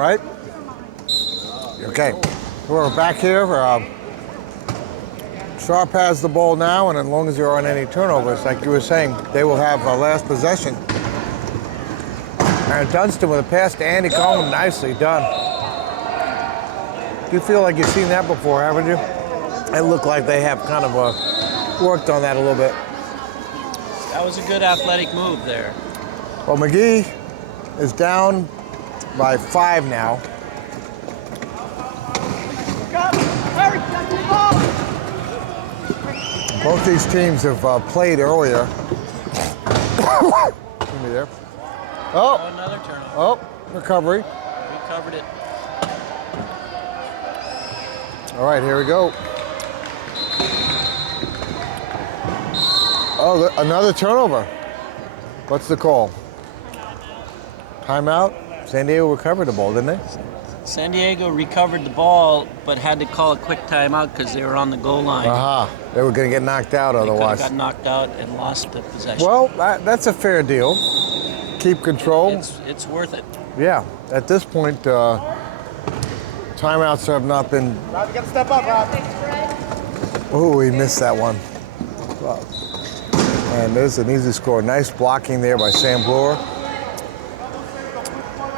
right? Okay. We're back here. Sharp has the ball now, and as long as there aren't any turnovers, like you were saying, they will have last possession. And Dunstan with a pass to Andy Coleman. Nicely done. You feel like you've seen that before, haven't you? It looked like they have kind of worked on that a little bit. That was a good athletic move there. Well, Magee is down by 5 now. Both these teams have played earlier. Give me there. Oh, another turnover. Oh, recovery. Recovered it. All right, here we go. Oh, another turnover. What's the call? Timeout? San Diego recovered the ball, didn't they? San Diego recovered the ball, but had to call a quick timeout because they were on the goal line. They were going to get knocked out otherwise. They could have got knocked out and lost the possession. Well, that's a fair deal. Keep control. It's worth it. Yeah. At this point, timeouts have not been... Rob, you got to step up, Rob. Oh, he missed that one. Wow. And there's an easy score. Nice blocking there by Sam Bloor.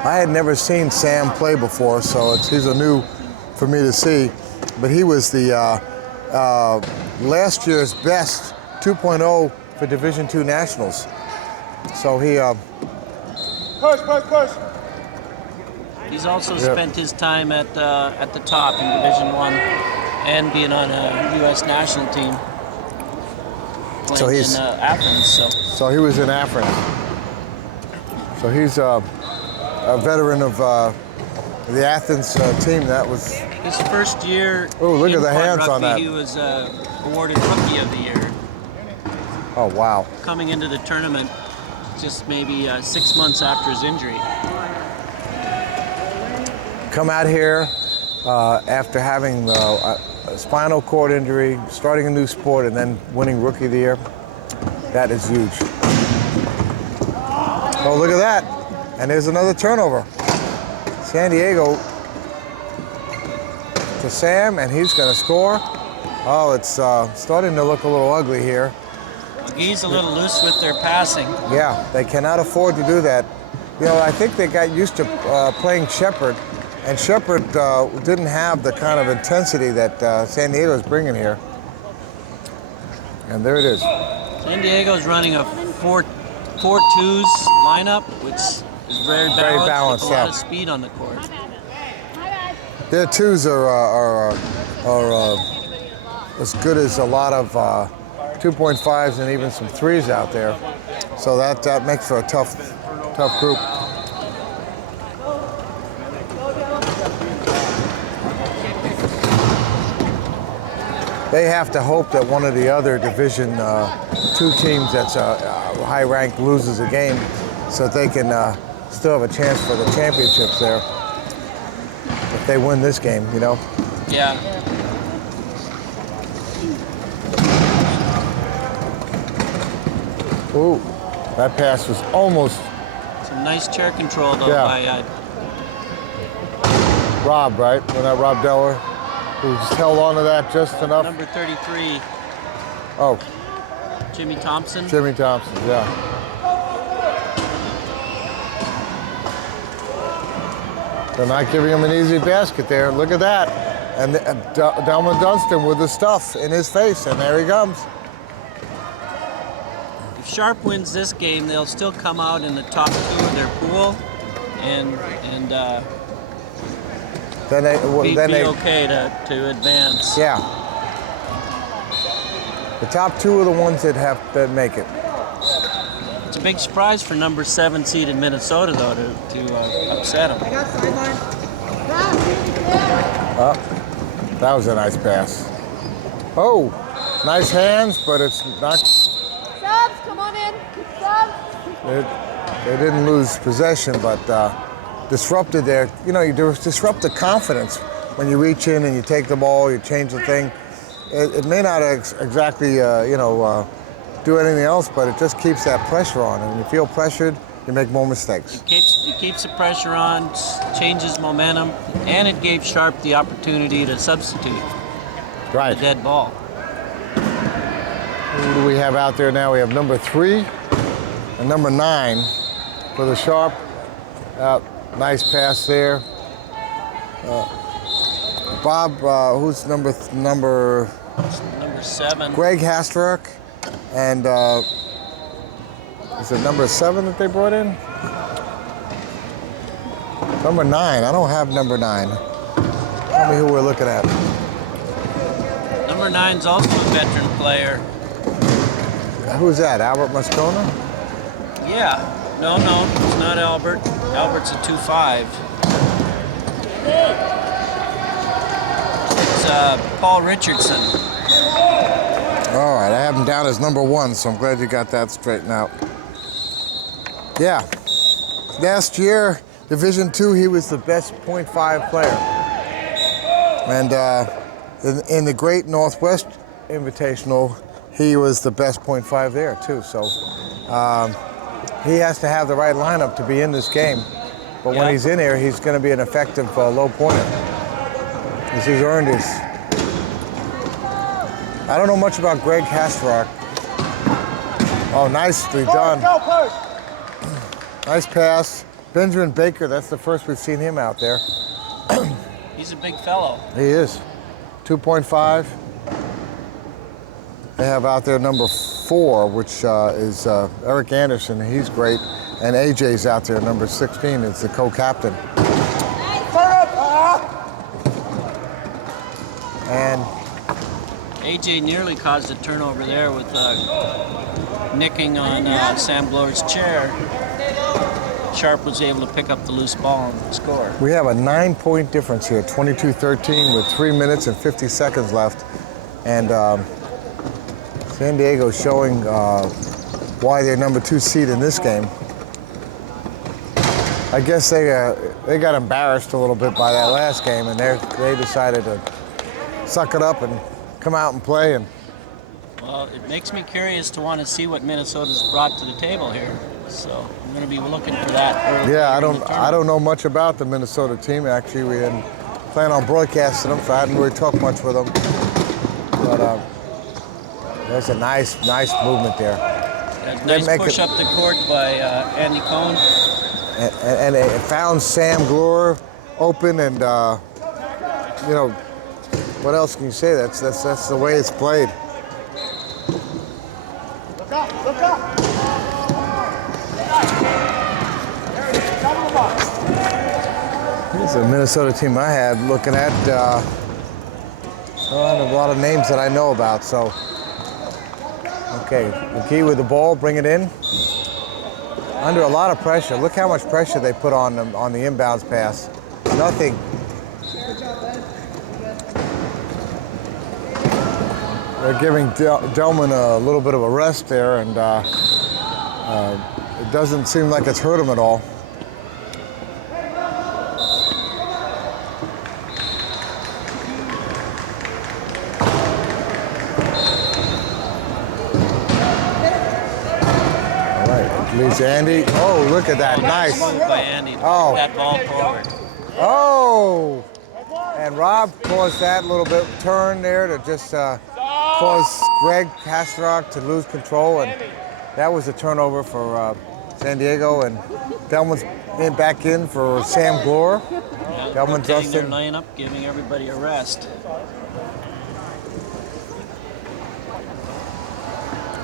I had never seen Sam play before, so he's a new for me to see. But he was the last year's best 2.0 for Division II Nationals. So he... Push. He's also spent his time at the top in Division I and being on a U.S. national team. So he's in Athens. So he was in Athens. So he's a veteran of the Athens team. That was his first year. Oh, look at the hands rugby, on that. He was awarded Rookie of the Year. Oh, wow. Coming into the tournament just maybe 6 months after his injury. Come out here after having a spinal cord injury, starting a new sport, and then winning Rookie of the Year. That is huge. Oh, look at that. And there's another turnover. San Diego to Sam, and he's going to score. Oh, it's starting to look a little ugly here. He's a little loose with their passing. Yeah, they cannot afford to do that. You know, I think they got used to playing Shepherd, and Shepherd didn't have the kind of intensity that San Diego is bringing here. And there it is. San Diego's running a 4-2s lineup, which is very balanced with a lot of speed on the court. Their twos are as good as a lot of 2.5s and even some 3s out there. So that makes for a tough group. They have to hope that one of the other Division II teams that's high ranked loses a game so that they can still have a chance for the championships there. If they win this game, you know? Yeah. Ooh, that pass was almost... Some nice chair control, though, by... Rob, right? Wasn't that Rob Deller? Who just held on to that just enough? Number 33. Oh. Jimmy Thompson. Jimmy Thompson, yeah. They're not giving him an easy basket there. Look at that. And Delman Dunstan with the stuff in his face, and there he comes. If Sharp wins this game, they'll still come out in the top 2 of their pool, and then they be okay to advance. Yeah. The top 2 are the ones that make it. It's a big surprise for number 7 seeded Minnesota, though, to upset them. That was a nice pass. Oh, nice hands, but it's not. Subs, come on in. Subs. They didn't lose possession, but disrupted their, you disrupt the confidence when you reach in and you take the ball, you change the thing. It may not exactly, do anything else, but it just keeps that pressure on. And when you feel pressured, you make more mistakes. It keeps the pressure on, changes momentum, and it gave Sharp the opportunity to substitute Right. the dead ball. Who do we have out there now? We have number 3 and number 9 for the Sharp. Nice pass there. Bob, who's number 7. Greg Hastrock, and is it number 7 that they brought in? Number 9. I don't have number 9. Tell me who we're looking at. Number 9's also a veteran player. Who's that? Albert Moscona? Yeah. No, it's not Albert. Albert's a 2.5. It's Paul Richardson. All right, I have him down as number 1, so I'm glad you got that straightened out. Yeah. Last year, Division II, he was the best .5 player. And in the Great Northwest Invitational, he was the best .5 there, too. So he has to have the right lineup to be in this game. But when he's in here, he's going to be an effective low pointer. Because he's earned his. I don't know much about Greg Hastrock. Oh, nicely done. Nice pass. Benjamin Baker, that's the first we've seen him out there. He's a big fellow. He is. 2.5. They have out there number 4, which is Eric Anderson. He's great. And AJ's out there, number 16, is the co-captain. And AJ nearly caused a turnover there with nicking on Sam Glor's chair. Sharp was able to pick up the loose ball and score. we have a 9-point difference here, 22-13 with 3 minutes and 50 seconds left. And San Diego showing why they're number 2 seed in this game. I guess they got embarrassed a little bit by that last game, and they decided to suck it up and come out and play. And Well, it makes me curious to want to see what Minnesota's brought to the table here. So I'm going to be looking for that. yeah, I don't know much about the Minnesota team. Actually, we didn't plan on broadcasting them, so I hadn't really talked much with them. But there's a nice movement there. Nice push up the court by Andy Cohn. And it found Sam Glor open, and you know, what else can you say? That's the way it's played. Look up. Here's a Minnesota team I had looking at. A lot of names that I know about. So, okay, Magee with the ball, bring it in. Under a lot of pressure. Look how much pressure they put on them on the inbounds pass. Nothing. They're giving Delman a little bit of a rest there, and it doesn't seem like it's hurt him at all. All right, leads Andy. Oh, look at that. Nice. Move by Andy to Oh. put that ball forward. Oh! And Rob caused that little bit turn there to just cause Greg Hastrock to lose control, and that was a turnover for San Diego. And Delman's back in for Sam Glor. Delman Rotating their Justin. lineup, giving everybody a rest.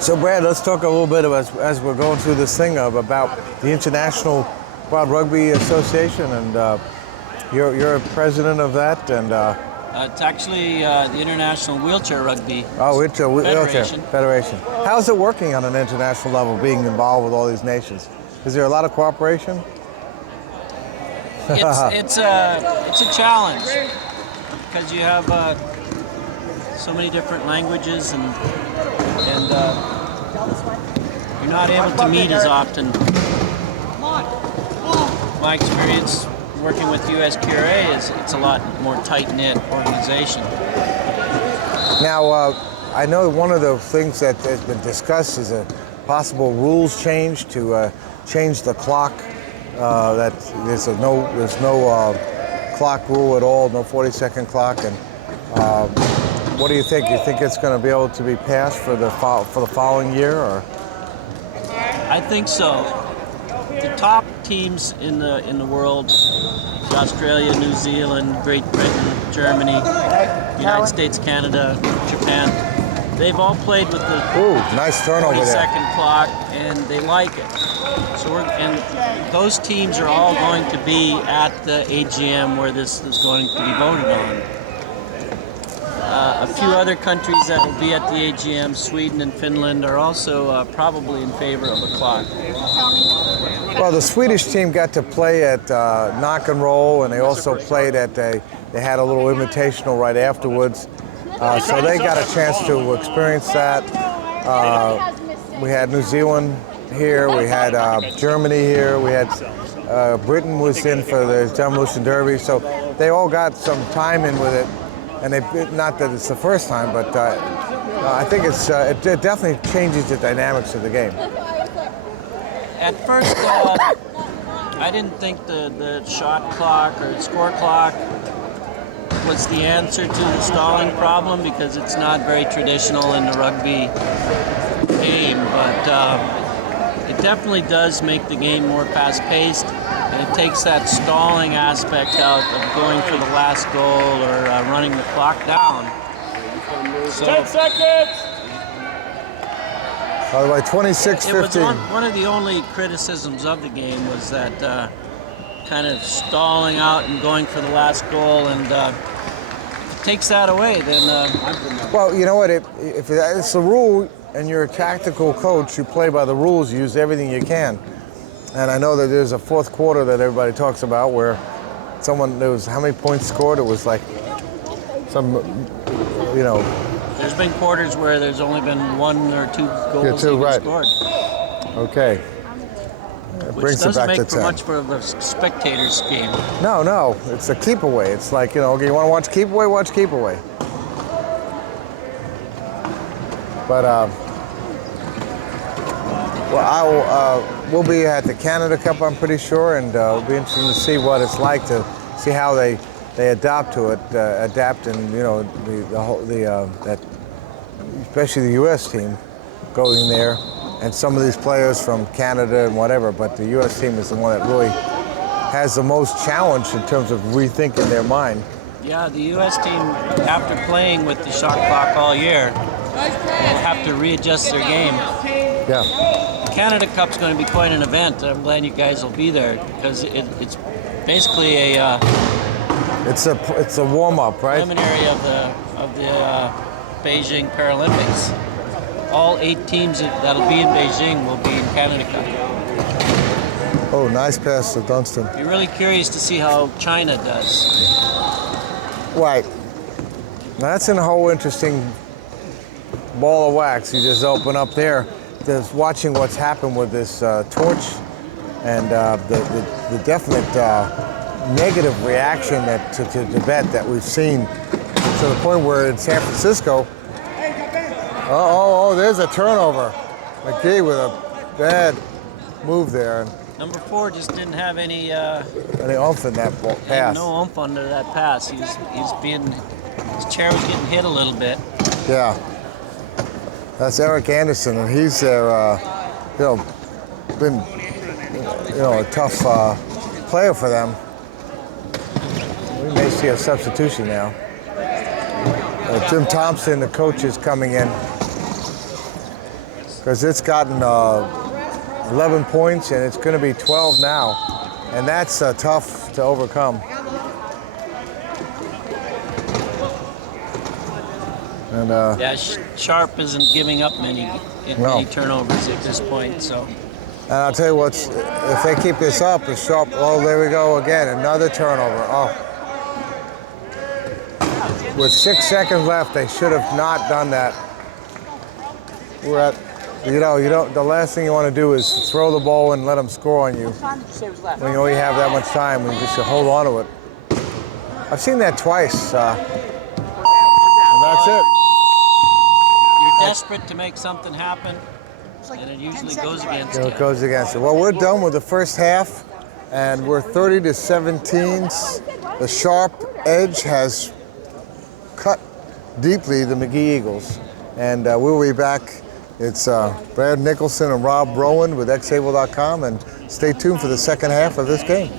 So Brad, let's talk a little bit as we're going through this thing about the International World Rugby Association, and you're president of that, and It's actually the International Wheelchair Rugby it's a wheelchair Federation. federation. How's it working on an international level, being involved with all these nations? Is there a lot of cooperation? It's a challenge because you have so many different languages, and you're not able to meet as often. My experience working with USQRA is it's a lot more tight-knit organization. Now, I know one of the things that has been discussed is a possible rules change to change the clock that there's no clock rule at all, no 40-second clock. And what do you think? You think it's going to be able to be passed for the following year, or? I think so. The top teams in the world, Australia, New Zealand, Great Britain, Germany, United States, Canada, Japan, they've all played with the nice turnover 40-second clock, and they like it. So and those teams are all going to be at the AGM where this is going to be voted on. A few other countries that will be at the AGM, Sweden and Finland, are also probably in favor of a clock. Well, the Swedish team got to play at Knock and Roll, and they also played at they had a little invitational right afterwards. So they got a chance to experience that. We had New Zealand here, we had Germany here, we had Britain was in for the Demolition Derby, so they all got some time in with it. And not that it's the first time, but I think it definitely changes the dynamics of the game. At first, I didn't think the shot clock or the score clock was the answer to the stalling problem, because it's not very traditional in the rugby game, but it definitely does make the game more fast-paced, and it takes that stalling aspect out of going for the last goal or running the clock down. So 10 seconds! By the way, 26-15. It was one of the only criticisms of the game was that kind of stalling out and going for the last goal, and if it takes that away, then... Well, you know what, if it's a rule and you're a tactical coach, you play by the rules, you use everything you can. And I know that there's a fourth quarter that everybody talks about where there was how many points scored? It was like some, There's been quarters where there's only been 1 or 2 goals right. scored. Okay. It Which brings it doesn't back to make for 10. much for the spectators game. No, it's a keep away. It's like, okay, you want to watch keep away, watch keep away. But we'll be at the Canada Cup, I'm pretty sure, and it'll be interesting to see what it's like to see how they adapt to it, and that especially the U.S. team going there, and some of these players from Canada and whatever. But the U.S. team is the one that really has the most challenge in terms of rethinking their mind. Yeah, the U.S. team, after playing with the shot clock all year, will have to readjust their game. Yeah. The Canada Cup's going to be quite an event. I'm glad you guys will be there, because it's basically a it's a warm up, right? preliminary of the Beijing Paralympics. All 8 teams that'll be in Beijing will be in Canada Cup. Oh, nice pass to Dunstan. You're really curious to see how China does. Right. Now that's a whole interesting ball of wax. You just open up there. Just watching what's happened with this torch, and the definite negative reaction to Tibet that we've seen, to the point where in San Francisco, there's a turnover. Magee with a bad move there. Number 4 just didn't have any oomph in that pass. no oomph under that pass. His chair was getting hit a little bit. Yeah. That's Eric Anderson, and he's their, been, a tough player for them. We may see a substitution now. Jim Thompson, the coach, is coming in because it's gotten 11 points, and it's going to be 12 now, and that's tough to overcome. And Sharp isn't giving up many turnovers at this point. So, and I'll tell you what, if they keep this up, it's Sharp. Oh, there we go again, another turnover. Oh, with 6 seconds left, they should have not done that. We're at, the last thing you want to do is throw the ball and let them score on you when you only have that much time. We just should hold on to it. I've seen that twice, and that's it. You're desperate to make something happen, and it usually goes against you. It goes against it. Well, we're done with the first half. and we're 30-17. The sharp edge has cut deeply the Magee Eagles, and we'll be back. It's Brad Nicholson and Rob Rowan with xable.com, and stay tuned for the second half of this game.